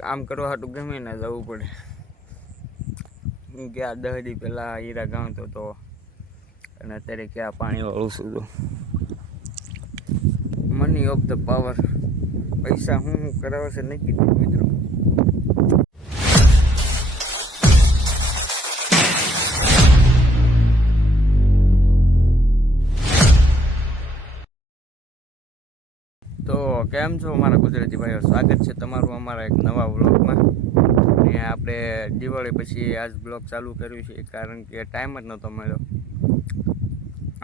કામ કરવા હાટું ગમે ના જવું પડે. હું ગયા 10 દી પહેલાં હીરા ગાંવતો હતો અને અત્યારે ક્યાં પાણી વાળું છું તો મની ઓફ ધ પાવર. પૈસા હું કરાવે છે નહીં કીધું મિત્રો. તો કેમ છો મારા ગુજરાતી ભાઈઓ, સ્વાગત છે તમારું અમારા એક નવા વ્લોગમાં. અને આપણે દિવાળી પછી આજ બ્લોગ ચાલુ કર્યું છે કારણ કે ટાઈમ જ નહોતો મળ્યો.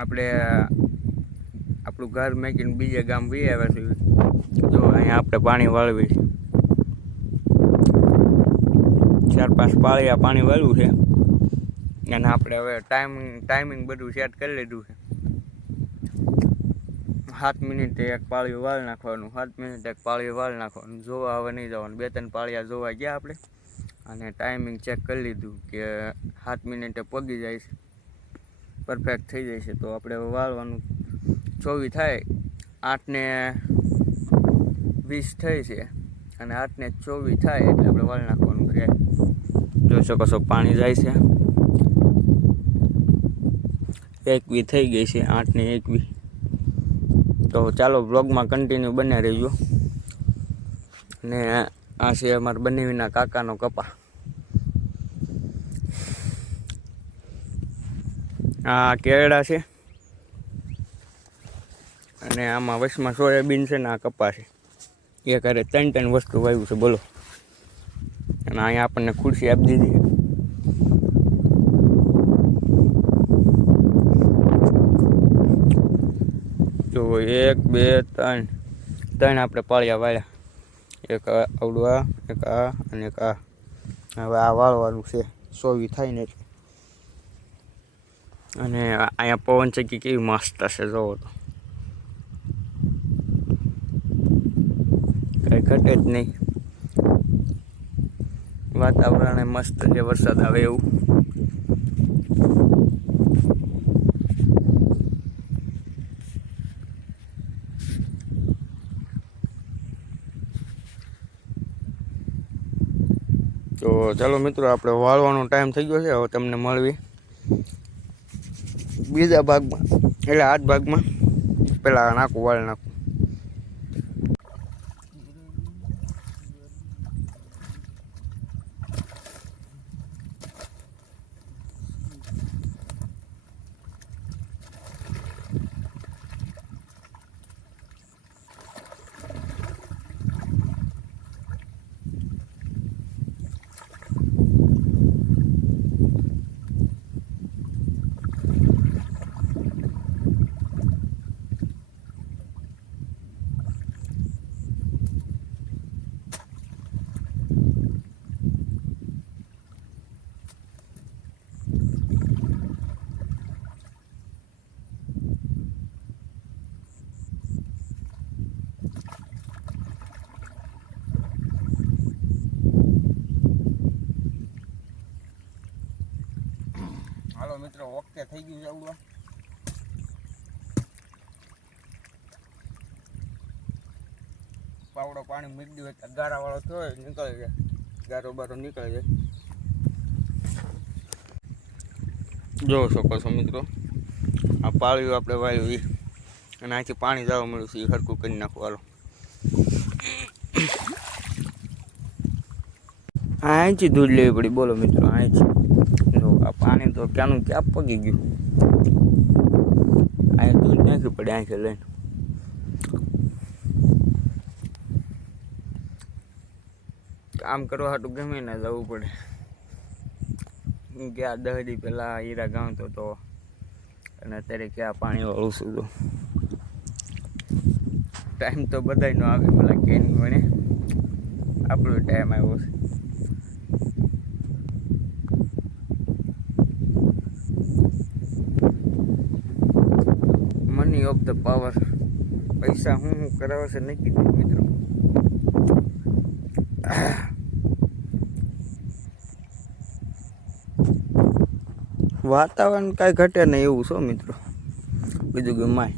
આપણે આપણું ઘર મેકીને બીજે ગામ વી આવ્યા છીએ. જો અહીંયા આપણે પાણી વાળવી 4-5 પાળિયા પાણી વાળ્યું છે અને આપણે હવે ટાઈમિંગ બધું સેટ કરી લીધું છે. 7 મિનિટે એક પાળિયું વાળ નાખવાનું, 7 મિનિટે એક પાળિયું વાળ નાખવાનું. જોવા હવે નહીં જવાનું, 2-3 પાળિયા જોવા ગયા આપણે અને ટાઈમિંગ ચેક કરી લીધું કે 7 મિનિટે પગી જાય છે, પરફેક્ટ થઈ જાય છે. તો આપણે હવે વાળવાનું 24 થાય, 8:20 થઈ છે અને 8:24 થાય એટલે આપણે વાળ નાખવાનું છે. જોઈ શકો છો પાણી જાય છે. 21 થઈ ગઈ છે, 8:21. તો ચાલો બ્લોગમાં કન્ટિન્યુ બને રહેજો. ને આ છે અમારા બંનેવીના કાકાનો કપા. આ કેળા છે અને આમાં વચમાં સોયાબીન છે ને આ કપા છે. એક હારે 3 વસ્તુ વાવ્યું છે બોલો. અને અહીંયા આપણને ખુરશી આપી દીધી છે. તો 1, 2, 3 આપણે પાળિયા વાળ્યા. એક આવડું, આ એક આ અને એક આ. હવે આ વાળવાનું છે 24 થાય ને એટલે. અને અહીંયા પવન ચક્કી કેવી મસ્ત હશે જોવો તો, કઈ ઘટે જ નહીં. વાતાવરણ મસ્ત છે, વરસાદ આવે એવું. તો ચાલો મિત્રો, આપણે વાળવાનો ટાઈમ થઈ ગયો છે. હવે તમને મળવી બીજા ભાગમાં, એટલે આ જ ભાગમાં. પેલા નાખું વાળ નાખું. હાલો મિત્રો, ઓકે થઈ ગયું છે આવડું. પાવડો પાણી મૂકી દઉં એટલે ગારા વાળો થયો નીકળી જાય, ગારો બારો નીકળી જાય. જોઈ શકો છો મિત્રો, આ પાળ્યું આપણે વાળ્યું એ, અને અહીંથી પાણી જવા મળ્યું છે એ સરખું કરી નાખવું. હાલો અહીંથી દૂધ લેવી પડી બોલો મિત્રો. અહીંથી જો આ પાણી તો ક્યાંનું ક્યાં પગી ગયું. અહીં દૂધ નાખવી પડે અહીંથી લઈને. કામ કરવા હાટું ગમે ના જવું પડે. હું ગયા 10 દી પહેલાં હીરા ગાંવતો હતો અને અત્યારે ક્યાં પાણી વાળું છું તો ટાઈમ તો બધાય નો આવે, પેલા કેન વણે આપણો ટાઈમ આવ્યો છે. Money of the power. પૈસા હું કરાવે છે નહીં કીધું મિત્રો. વાતાવરણ કાંઈ ઘટે નહીં એવું છો મિત્રો. બીજું કે માય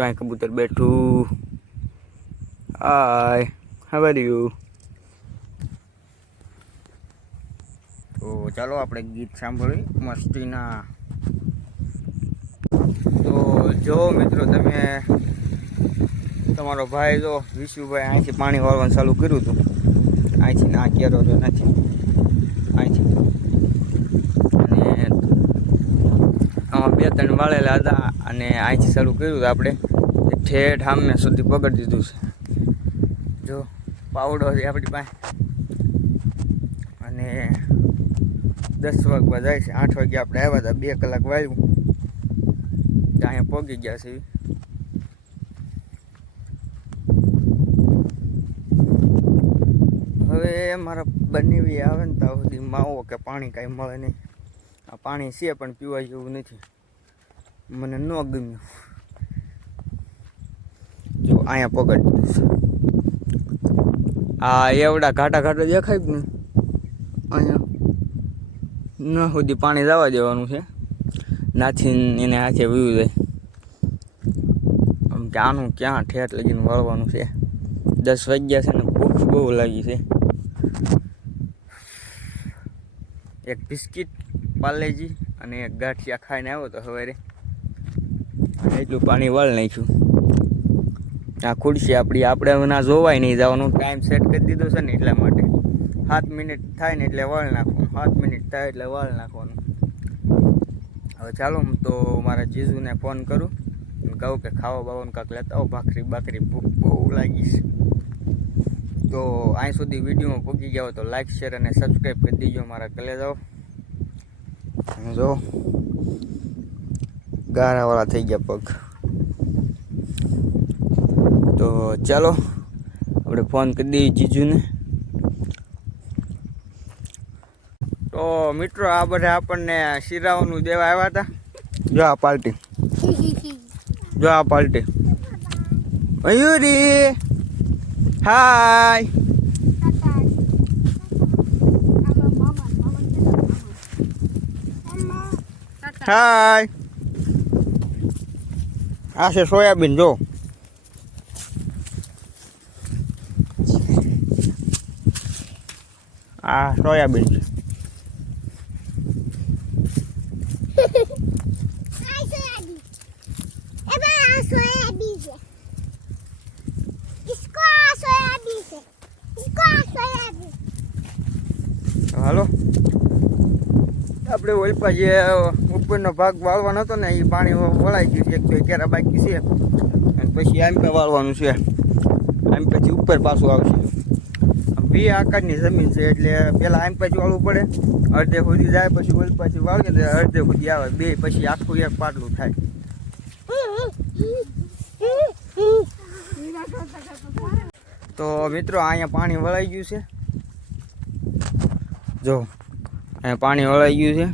અહીં કબૂતર બેઠું, હાય, હાઉ આર યુ? તો ચાલો આપણે ગીત સાંભળી મસ્તીના. તો જો મિત્રો, તમે તમારો ભાઈ જો વિશુભાઈ અહીંથી પાણી વાળવાનું ચાલુ કર્યું હતું. અહીંથી ના કેરો તો નથી અહીંથી, અને આમાં 2-3 વાળેલા હતા અને અહીંથી ચાલુ કર્યું હતું આપણે ઠેઠ આમને સુધી પકડી દીધું છે. જો પાવડો છે આપણી પાસે, અને 10 વાગવા જાય છે. 8 વાગે આપણે આવ્યા હતા, 2 કલાક વાળ્યું ત્યાં પહોંચી ગયા છે. હવે મારા બંને આવે ને ત્યાં સુધી માવો કે પાણી કાંઈ મળે નહીં. આ પાણી છે પણ પીવા જેવું નથી, મને ન ગમ્યું. જો અહીંયા પકડી દીધું છે. આ એવડા ઘાટા ઘાટા દેખાય જ ને, અહીંયા ન સુધી પાણી જવા દેવાનું છે. નાથી એને હાથે વયું જાય. આમ કે આનું ક્યાં ઠેઠ લગીને વાળવાનું છે. 10 વાગ્યા છે ને ભૂખ બહુ લાગી છે. એક બિસ્કિટ, પાર્લેજી અને એક ગાંઠિયા ખાઈને આવ્યો તો સવારે. એટલું પાણી વાળ નાખ્યું. આ ખુરશી આપણે હવે ના જોવાય નહીં જવાનું. ટાઈમ સેટ કરી દીધો છે ને એટલા માટે. 7 મિનિટ થાય ને એટલે વાળ નાખવાનું, 7 મિનિટ થાય એટલે વાળ નાખવાનું. હવે ચાલો હું તો મારા જીજુને ફોન કરું અને કહું કે ખાવા બાવાનું કાંક લેતા આવો, ભાખરી બાખરી, ભૂખ બહુ લાગી છે. તો અહીં સુધી વિડીયોમાં પહોંચી ગયા તો લાઈક, શેર અને સબસ્ક્રાઈબ કરી દેજો મારા કલેજાઓ. જો ગારાવાળા થઈ ગયા પગ. તો ચાલો આપણે ફોન કરી દઈએ જીજુને. તો મિત્રો, આ બધા આપણને શિરાઓનું દેવા આવ્યા હતા. જો આ પાર્ટી, જો આ પાર્ટી. મયુરી, હાય. હાય. આ છે સોયાબીન. જો આ સોયાબીન છે. હાલો, આપણે ઓલપા જે ઉપરનો ભાગ વાળવાનો હતો ને એ પાણી વળાઈ ગયું છે. 1-2 કેરા બાકી છે અને પછી આમ પે વાળવાનું છે. આમ પછી ઉપર પાછું આવશે. વી આકારની જમીન છે એટલે પહેલાં આમ પછી વાળવું પડે. અડધે સુધી જાય પછી ઓલપાથી વાળીએ તો અડધે સુધી આવે. 2 પછી આખું એક પાટલું થાય. તો મિત્રો, અહીંયા પાણી વળાઈ ગયું છે. જો અહીંયા પાણી વળાઈ ગયું છે.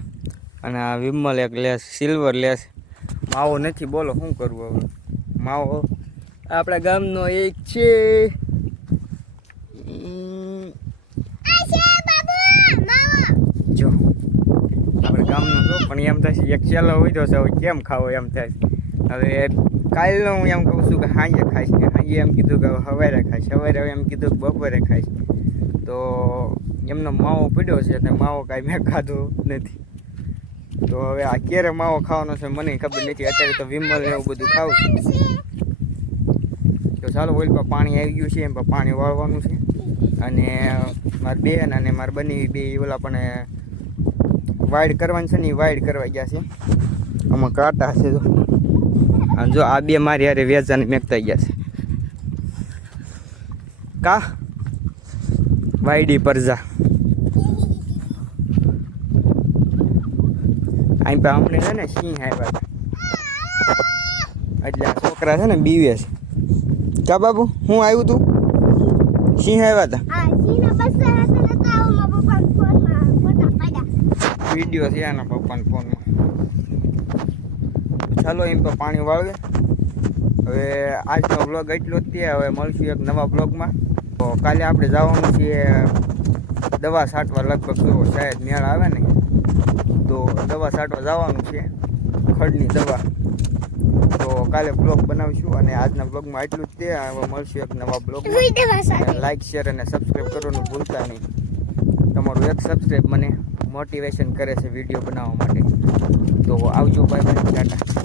અને આ વિમલ એક લેસ, સિલ્વર લેસ. માવો નથી, બોલો શું કરવું હવે. માવો આપણા ગામનો એક છે. જો આપણે ગામનો છો પણ એમ થાય છે એક ચેલો હોય તો હવે કેમ ખાવો એમ થાય. હવે કાલનો હું એમ કહું છું કે સાંજે ખાઈશ, ને સાંજે એમ કીધું કે સવારે ખાઈશ, સવારે એમ કીધું કે બપોરે ખાઈશ. તો એમનો માવો પડ્યો છે એટલે માવો કાંઈ મેં ખાધો નથી. તો હવે આ ક્યારે માવો ખાવાનો છે મને ખબર નથી. અત્યારે તો વિમલ ને એવું બધું ખાવું છે. તો ચાલો, ઓઇલ પર પાણી આવી ગયું છે, એમ પર પાણી વાળવાનું છે. અને મારી બેન અને મારી બની બે ઓલા પણ વાઇડ કરવાની છે ને, એ વાઇડ કરવા ગયા છે. આમાં કાંટા છે. અને જો આ બે મારી હારે વેચાને મેકતા ગયા છે. કા વાયડી પરજા અહીં પા અમને છે ને સિંહ આવ્યા હતા એટલે આ છોકરા છે ને બીવે છે. કા બાબુ હું આવ્યું તું? સિંહ આવ્યા હતા. વિડીયો છે આના પપ્પાના ફોનમાં. ચાલો એમ તો પાણી વાળવે. હવે આજનો બ્લોગ એટલો જ છે. હવે મળશું એક નવા બ્લોગમાં. તો કાલે આપણે જવાનું છીએ દવા છાંટવા. લગભગ જો શાયદ મેળ આવે ને તો દવા છાંટવા જવાનું છે. ખડની દવા તો કાલે બ્લોગ બનાવીશું અને આજના બ્લોગમાં આટલું જ તે. હવે મળશું એક નવા બ્લોગમાં. લાઈક શેર અને સબસ્ક્રાઈબ કરવાનું ભૂલતા નહીં. તમારું એક સબસ્ક્રાઈબ મને મોટિવેશન કરે છે વિડીયો બનાવવા માટે. તો આવજો, બાય બાય, ટાટા.